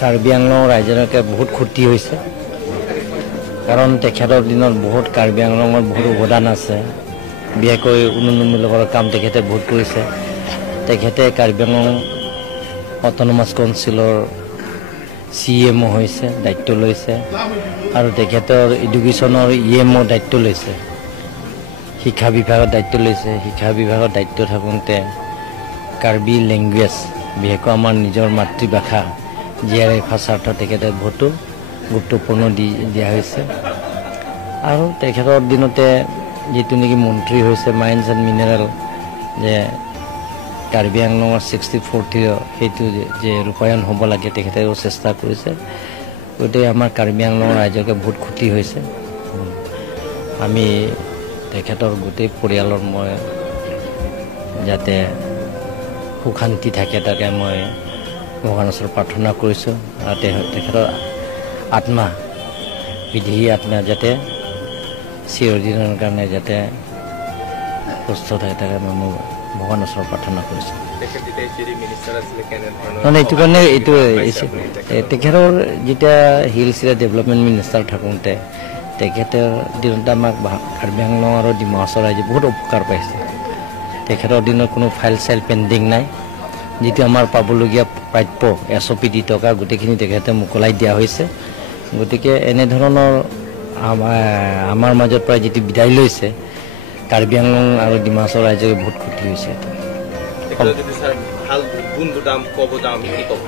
কাৰ্বি আংলং ৰাইজৰকে বহুত ক্ষতি হৈছে কাৰণ তেখেতৰ দিনত বহুত কাৰ্বি আংলঙৰ বহুত অৱদান আছে বিশেষকৈ উন্নয়নমূলকৰ কাম তেখেতে বহুত কৰিছে তেখেতে কাৰ্বি আংলং অট'নমাছ কাউন্সিলৰ CMO হৈছে দায়িত্ব লৈছে আৰু তেখেতৰ এডুকেশ্যনৰ EMO দায়িত্ব লৈছে শিক্ষা বিভাগৰ দায়িত্ব লৈছে শিক্ষা বিভাগৰ দায়িত্ব থাকোঁতে কাৰ্বি লেংগুৱেজ বিশেষকৈ আমাৰ নিজৰ মাতৃভাষা জীয়াই ৰখাৰ স্বাৰ্থত তেখেতে বহুতো গুৰুত্বপূৰ্ণ দিয়া হৈছে আৰু তেখেতৰ দিনতে যিটো নেকি মন্ত্ৰী হৈছে মাইন্স এণ্ড মিনাৰেল যে কাৰ্বি আংলঙৰ 60-40 সেইটো যে ৰূপায়ণ হ'ব লাগে তেখেতেও চেষ্টা কৰিছে গতিকে আমাৰ কাৰ্বি আংলঙৰ ৰাইজকে বহুত ক্ষতি হৈছে আমি তেখেতৰ গোটেই পৰিয়ালৰ মই যাতে সুখ শান্তি থাকে তাকে মই ভগৱানৰ ওচৰত প্ৰাৰ্থনা কৰিছোঁ আৰু তেখেতৰ আত্মা বিধি আত্মা যাতে চিৰদিনৰ কাৰণে যাতে সুস্থ থাকে তাকে মই ভগৱানৰ ওচৰত প্ৰাৰ্থনা কৰিছোঁ মানে এইটো কাৰণে এইটো তেখেতৰ যেতিয়া হিলছ এৰিয়া ডেভেলপমেণ্ট মিনিষ্টাৰ থাকোঁতে তেখেতৰ দিনতে আমাক কাৰ্বি আংলং আৰু ডিমা হাছাও ৰাইজে বহুত উপকাৰ পাইছে তেখেতৰ দিনত কোনো ফাইল চাইল পেণ্ডিং নাই যিটো আমাৰ পাবলগীয়া প্ৰাপ্য SOP টকা গোটেইখিনি তেখেতে মোকলাই দিয়া হৈছে গতিকে এনেধৰণৰ আমাৰ মাজৰ পৰা যিটো বিদায় লৈছে কাৰ্বি আংলং আৰু ডিমা হাছাও ৰাইজৰ বহুত ক্ষতি হৈছে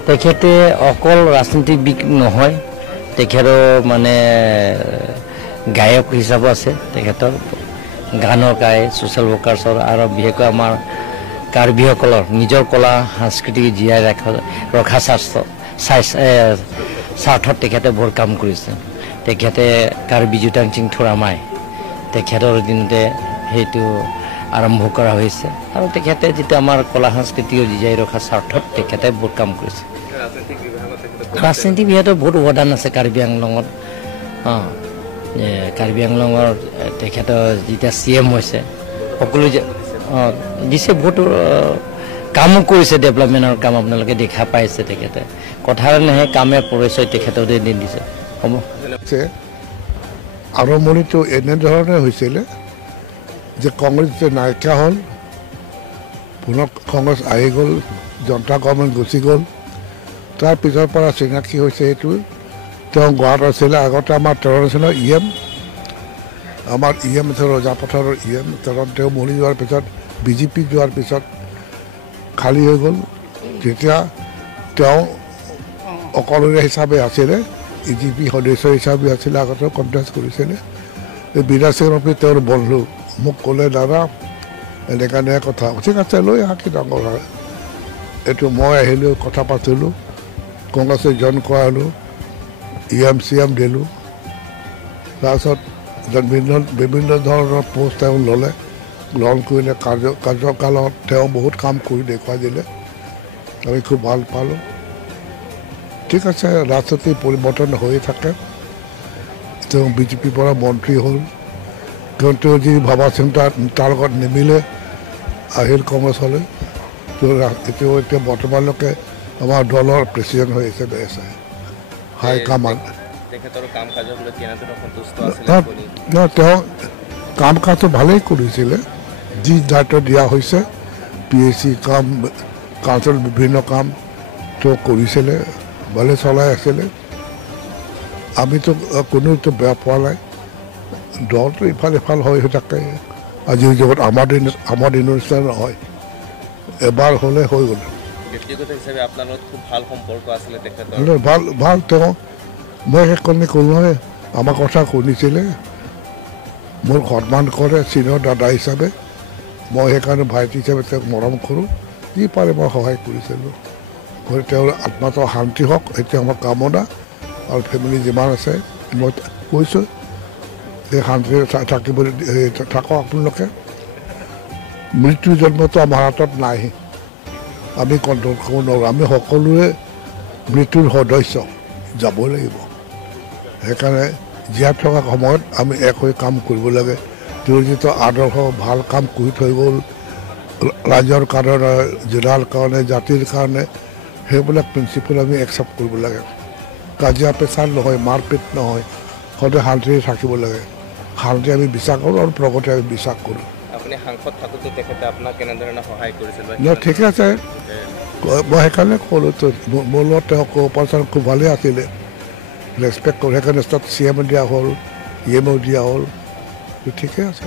তেখেতে অকল ৰাজনীতিবিদ নহয় তেখেতৰ মানে গায়ক হিচাপে আছে তেখেতৰ গানৰ গায় ছ'চিয়েল ৱৰ্কাৰ্ছৰ আৰু বিশেষকৈ আমাৰ কাৰ্বিসকলৰ নিজৰ কলা সংস্কৃতি জীয়াই ৰখা স্বাৰ্থত তেখেতে বহুত কাম কৰিছে তেখেতে কাৰ্বি জোতাংচিং থোৰামাই তেখেতৰ দিনতে সেইটো আৰম্ভ কৰা হৈছে আৰু তেখেতে যিটো আমাৰ কলা সংস্কৃতিও জীয়াই ৰখা স্বাৰ্থত তেখেতে বহুত কাম কৰিছে ৰাজনীতি বিভাগৰ বহুত অৱদান আছে কাৰ্বি আংলঙত কাৰ্বি আংলঙৰ তেখেতৰ যেতিয়া CM হৈছে সকলো দিছে বহুত কামো কৰিছে ডেভেলপমেণ্টৰ কাম আপোনালোকে দেখা পাইছে তেখেতে কথাৰ নাহে কামে পৰিচয় তেখেততে দি দিছে হ'ব আৰম্ভণিটো এনেধৰণে হৈছিলে যে কংগ্ৰেছ যে নাইকিয়া হ'ল পুনৰ কংগ্ৰেছ আহি গ'ল জনতা গভৰ্ণমেণ্ট গুচি গ'ল তাৰ পিছৰ পৰা চিনাকি হৈছে সেইটো তেওঁ গোৱাত আছিলে আগতে আমাৰ 13 চনৰ EM আমাৰ EM আছিল ৰজাপথাৰৰ EM তেওঁ মৰি যোৱাৰ পিছত BJP যোৱাৰ পিছত খালী হৈ গ'ল যেতিয়া তেওঁ অকলশৰীয়া হিচাপে আছিলে EGP সদস্য হিচাপে আছিলে আগতে কণ্টেষ্ট কৰিছিলে এই বিৰাজ সিঙৰ তেওঁৰ বন্ধু মোক ক'লে দাদা এনেকুৱা কথা ঠিক আছে লৈ আহা কি ডাঙৰ হয় এইটো মই আহিলোঁ কথা পাতিলোঁ কংগ্ৰেছে জইন কৰালোঁ EM CM দিলোঁ তাৰপিছত বিভিন্ন ধৰণৰ পোষ্ট তেওঁ ল'লে গ্ৰহণ কৰিলে কাৰ্যকালত তেওঁ বহুত কাম কৰি দেখুৱাই দিলে আমি খুব ভাল পালোঁ ঠিক আছে ৰাজনীতি পৰিৱৰ্তন হৈ থাকে তেওঁ BJPৰ পৰা মন্ত্ৰী হ'ল কিন্তু যি ভাবা চিন্তা তাৰ লগত নিমিলে আহিল কংগ্ৰেছলৈ এতিয়া বৰ্তমানলৈকে আমাৰ দলৰ প্ৰেচিডেণ্ট হৈ আছে BSI হাইকমাণ্ড তেওঁ কাম কাজটো ভালেই কৰিছিলে যি দায়িত্ব দিয়া হৈছে PAC কাম কাউন্সিল বিভিন্ন কাম তেওঁ কৰিছিলে ভালে চলাই আছিলে আমিতো কোনোতো বেয়া পোৱা নাই দলটো ইফাল হৈ থাকে আজিৰ যুগত আমাৰ দিনৰ নিচিনা নহয় এবাৰ হ'লে হৈ গ'ল ভাল তেওঁ মই সেইকাৰণে ক'লো নহয় আমাৰ কথা শুনিছিলে মোৰ সন্মান কৰে চিনিয়ৰ দাদা হিচাপে মই সেইকাৰণে ভাইটি হিচাপে তেওঁক মৰম কৰোঁ যি পাৰে মই সহায় কৰিছিলোঁ তেওঁৰ আত্মাটো শান্তি হওক এতিয়া আমাৰ কামনা আৰু ফেমিলি যিমান আছে মই কৈছোঁ এই শান্তিৰে থাকিব থাকক আপোনালোকে মৃত্যু জন্মটো আমাৰ হাতত নাই আমি কণ্ট্ৰল কৰিব নোৱাৰোঁ আমি সকলোৱে মৃত্যুৰ সদস্য যাবই লাগিব সেইকাৰণে জীয়াই থকা সময়ত আমি এক হৈ কাম কৰিব লাগে তেওঁৰ যিটো আদৰ্শ ভাল কাম কৰি থৈ গ'ল ৰাজ্যৰ কাৰণে জিলাৰ কাৰণে জাতিৰ কাৰণে সেইবিলাক প্ৰিন্সিপল আমি একচেপ্ট কৰিব লাগে। কাজিয়া পেচাৰ নহয়, মাৰপিট নহয়, সদায় শান্তিৰে থাকিব লাগে। শান্তি আমি বিশ্বাস কৰোঁ আৰু প্ৰগতি আমি বিশ্বাস কৰোঁ। আপুনি সাংসদ থাকোঁতে তেখেতে আপোনাক কেনেধৰণে সহায় কৰিছিল? ঠিকে আছে, মই সেইকাৰণে ক'লোঁ তো মোৰ লগত তেওঁ কোঅপাৰেশ্যন খুব ভালেই আছিলে, ৰেচপেক্ট কৰোঁ। সেইকাৰণে তাত CM দিয়া হ'ল, EMO দিয়া হ'ল, ঠিকে আছে।